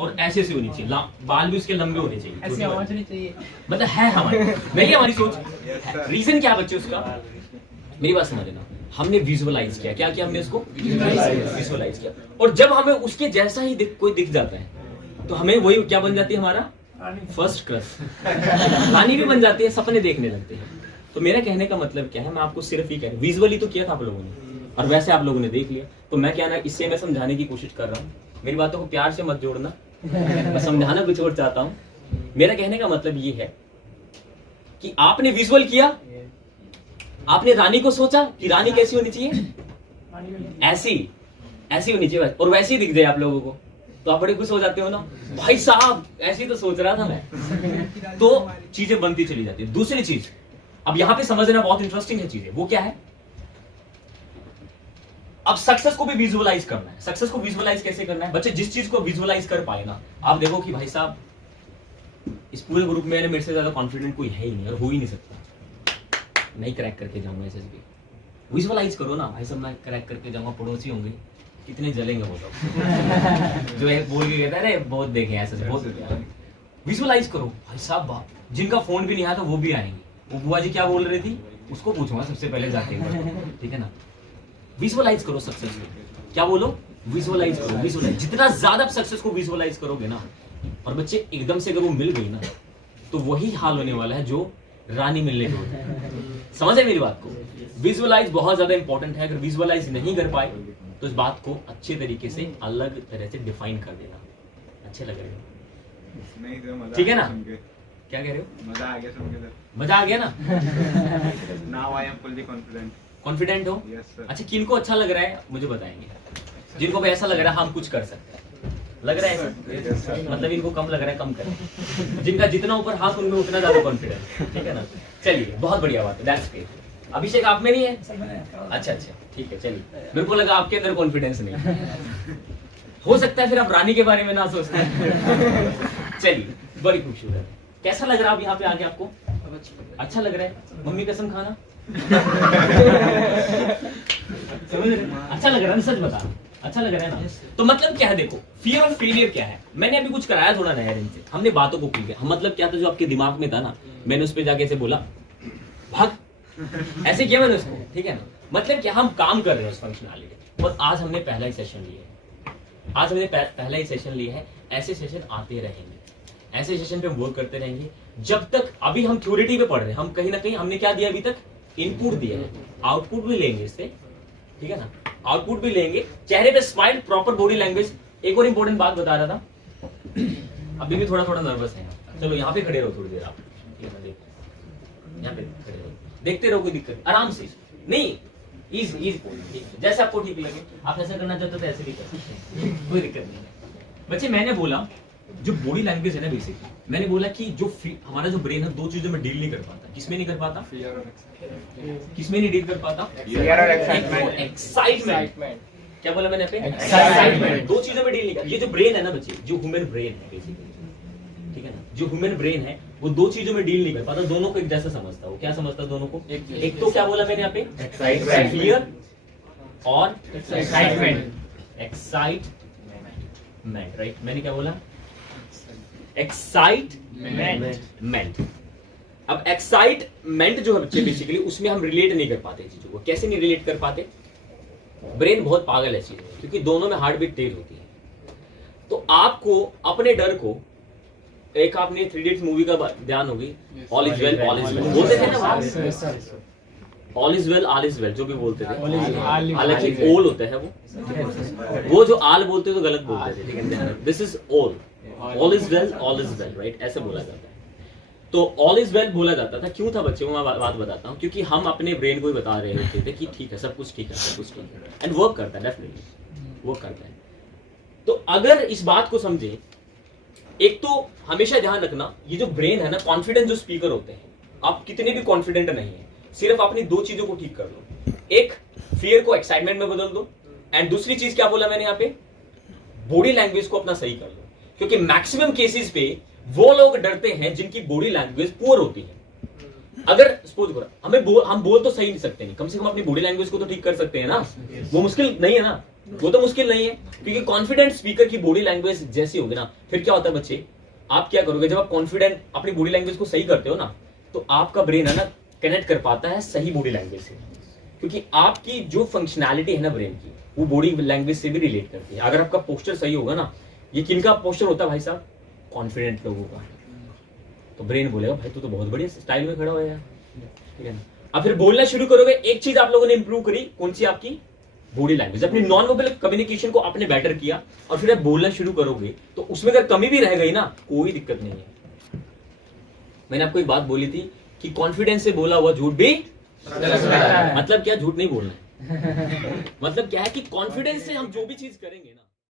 और ऐसे से होनी चाहिए, बाल भी उसके लंबे होने चाहिए, ऐसी आवाज नहीं चाहिए, मतलब है हमारी नहीं हमारी सोच। रीजन क्या बच्चे उसका, मेरी बात समझ लेना, हमने विजुअलाइज किया, क्या किया हमने उसको विजुअलाइज किया, और जब हमें उसके जैसा ही कोई दिख जाता है तो हमें वही क्या बन जाती है, हमारा फर्स्ट क्रश, रानी भी बन जाती है, सपने देखने लगते हैं। तो मेरा कहने का मतलब क्या है, मैं आपको सिर्फ ही कह रहा हूँ, विजुअली तो किया था आप लोगों ने और वैसे आप लोगों ने देख लिया, तो मैं क्या ना इससे मैं समझाने की कोशिश कर रहा हूँ, मेरी बातों को प्यार से मत जोड़ना, मैं समझाना कुछ और चाहता हूँ। मेरा कहने का मतलब ये है कि आपने विजुअल किया, आपने रानी को सोचा कि रानी कैसी होनी चाहिए, ऐसी होनी चाहिए और वैसे ही दिख जाए आप लोगों को, तो आप बड़े खुश हो जाते हो ना, भाई साहब ऐसी तो सोच रहा था मैं। तो चीजें बनती चली जाती है। दूसरी चीज अब यहां पे समझना बहुत इंटरेस्टिंग है चीजें, वो क्या है, अब सक्सेस को भी विजुअलाइज करना है। सक्सेस को विजुअलाइज कैसे करना है बच्चे, जिस चीज को विजुअलाइज कर पाए ना, आप देखो कि भाई साहब इस पूरे ग्रुप में मेरे से ज्यादा कॉन्फिडेंट कोई है ही नहीं और हो ही नहीं सकता, नहीं क्रैक करके जाऊंगा एसएसबी। विजुअलाइज करो ना भाई साहब, मैं क्रैक करके जाऊंगा, पड़ोसी होंगे कितने जलेंगे वो लोग जो एक बोल के कहता है अरे बहुत देखे ऐसे बहुत। विजुअलाइज करो भाई साहब, जिनका फोन भी नहीं आया था वो भी आएंगे, वो बुआ जी क्या बोल रही थी उसको पूछूंगा सबसे पहले जाके, ठीक है ना। विजुअलाइज करो सक्सेस को, क्या बोलो, विजुअलाइज करो, विजुअलाइज। जितना ज्यादा आप सक्सेस को विजुअलाइज करोगे ना, और बच्चे एकदम से अगर वो मिल गई ना, तो वही हाल होने वाला है जो रानी मिलने को होता है। समझे मेरी बात को, विजुअलाइज बहुत ज्यादा इंपॉर्टेंट है। अगर विजुअलाइज नहीं कर पाए तो इस बात को अच्छे तरीके से अलग तरह से डिफाइन कर देना। अच्छे लग रहे हो, ठीक है ना, क्या कह रहे हो, मजा आ गया सुन के, मजा आ गया ना। Now I am fully confident. Confident हो, यस सर। अच्छा किनको अच्छा लग रहा है मुझे बताएंगे, जिनको भी ऐसा लग रहा है हम कुछ कर सकते हैं, लग रहा है ऐसा, मतलब इनको कम लग रहा है कम करें, जिनका जितना ऊपर हाथ उनमें उतना ज्यादा कॉन्फिडेंस, ठीक है ना। चलिए बहुत बढ़िया बात है, दैट्स ग्रेट। अभिषेक आप में नहीं है, अच्छा अच्छा ठीक है, चलिए मेरे को लगा आपके अंदर कॉन्फिडेंस नहीं, हो सकता है फिर आप रानी के बारे में ना सोचते हैं। चलिए बड़ी खूबसूरत, कैसा लग रहा है अब यहाँ पे आके आपको, अच्छा लग रहा है, मम्मी कसम खाना समझ रहे, अच्छा लग रहा है, सच बता, अच्छा लग रहा है ना। तो मतलब क्या है, देखो फियर ऑफ फेलियर क्या है, मैंने अभी कुछ कराया थोड़ा नया इनसे, हमने बातों को किया, मतलब क्या था जो आपके दिमाग में था ना, मैंने उस पर जाके ऐसे बोला भाग, ऐसे किया मैंने उसको, ठीक है ना। मतलब क्या, हम काम कर रहे हैं उस फंक्शनैलिटी, और आज हमने पहला ही सेशन लिया है, आज हमने पहला ही सेशन लिया है। ऐसे सेशन आते रहेंगे, ऐसे सेशन पे हम वर्क करते रहेंगे जब तक, अभी हम थ्योरिटी पे पढ़ रहे हैं, हम कहीं ना कहीं हमने क्या दिया अभी तक, इनपुट दिया है, आउटपुट भी लेंगे इससे, ठीक है ना, आउटपुट भी लेंगे। चेहरे पे स्माइल, प्रॉपर बॉडी लैंग्वेज। एक और इंपॉर्टेंट बात बता रहा था, अभी भी थोड़ा थोड़ा नर्वस है, चलो यहाँ पे खड़े रहो थोड़ी देर आप, यहाँ पे खड़े रहो, देखते रहो, कोई दिक्कत आराम से, नहीं इज जैसे आपको ठीक लगे, आप ऐसा करना चाहते हो तो ऐसे भी कर सकते हैं, कोई दिक्कत नहीं है। बच्चे मैंने बोला जो बॉडी लैंग्वेज है ना, बेसिकली मैंने बोला कि जो हमारा जो ब्रेन है दो चीजों में डील नहीं कर पाता। किसमें नहीं कर पाता, किसमें नहीं डील कर पाता, फियर और एक्साइटमेंट। एक्साइटमेंट, क्या बोला मैंने पे, एक्साइटमेंट। दो चीजों में डील नहीं कर, ये जो ब्रेन है ना बच्चे, जो ह्यूमन ब्रेन है बेसिकली, ठीक है ना, जो ह्यूमन ब्रेन है वो दो चीजों में डील नहीं कर पाता, दोनों को एक जैसा समझता है। वो क्या समझता है दोनों को, एक तो क्या बोला मैंने यहाँ पे, फियर और एक्साइटमेंट, एक्साइटमेंट, राइट, मैंने क्या बोला, एक्साइटमेंट। अब एक्साइटमेंट जो है बच्चे बेसिकली, उसमें हम रिलेट नहीं कर पाते चीजों को। कैसे नहीं रिलेट कर पाते, ब्रेन बहुत पागल है चीज, क्योंकि दोनों में हार्ट बीट तेज होती है। तो आपको अपने डर को, एक आपने 3 इडियट्स मूवी का ध्यान होगी, ऑल इज वेल बोलते थे ना, all is well all is well जो भी बोलते थे, हालांकि ओल होता है वो जो आल बोलते तो गलत बोलते थे, ठीक है, this is all is well right, ऐसे बोला जाता है। तो ऑल इज वेल बोला जाता था, क्यों था बच्चे, मैं बात बताता हूँ, क्योंकि हम अपने ब्रेन को ही बता रहे होते थे कि ठीक है, सब कुछ ठीक है, सब कुछ ठीक है, एंड वर्क करता है, डेफिनेटली वर्क करता है। तो अगर इस बात को समझे, एक तो हमेशा ध्यान रखना, ये जो ब्रेन है ना, कॉन्फिडेंस जो स्पीकर होते हैं, आप कितने भी कॉन्फिडेंट नहीं है, सिर्फ अपनी दो चीजों को ठीक कर लो, एक फियर को एक्साइटमेंट में बदल दो, एंड दूसरी चीज क्या बोला मैंने यहाँ पे, बॉडी लैंग्वेज को अपना सही कर लो। क्योंकि मैक्सिमम केसेस पे वो लोग डरते हैं जिनकी बॉडी लैंग्वेज पुअर होती है। अगर सपोज करो हम बोल तो सही नहीं सकते, नहीं, कम से कम अपनी बॉडी लैंग्वेज को तो ठीक कर सकते हैं ना, वो मुश्किल नहीं है ना, वो तो मुश्किल नहीं है, क्योंकि कॉन्फिडेंट स्पीकर की बॉडी लैंग्वेज जैसी होगी ना, फिर क्या होता है बच्चे, आप क्या करोगे जब आप कॉन्फिडेंट अपनी बॉडी लैंग्वेज को सही करते हो ना, तो आपका ब्रेन है ना कनेक्ट कर पाता है सही बॉडी लैंग्वेज से, क्योंकि आपकी जो फंक्शनैलिटी है ना ब्रेन की, वो बॉडी लैंग्वेज से भी रिलेट करती है। अगर आपका पोस्चर सही होगा ना, ये किनका पोस्चर होता है भाई साहब, कॉन्फिडेंट लोगों का, तो ब्रेन बोलेगा भाई तू तो बहुत बढ़िया स्टाइल में खड़ा हो यार, ठीक है ना। अब फिर बोलना शुरू करोगे, एक चीज आप लोगों ने इंप्रूव करी, कौन सी, आपकी बॉडी लैंग्वेज, अपनी नॉन वर्बल कम्युनिकेशन को आपने बेटर किया, और फिर आप बोलना शुरू करोगे तो उसमें अगर कमी भी रह गई ना, कोई दिक्कत नहीं है। मैंने आपको एक बात बोली थी कि कॉन्फिडेंस से बोला हुआ झूठ भी मतलब क्या, झूठ नहीं बोलना है मतलब क्या है कि कॉन्फिडेंस से हम जो भी चीज करेंगे ना,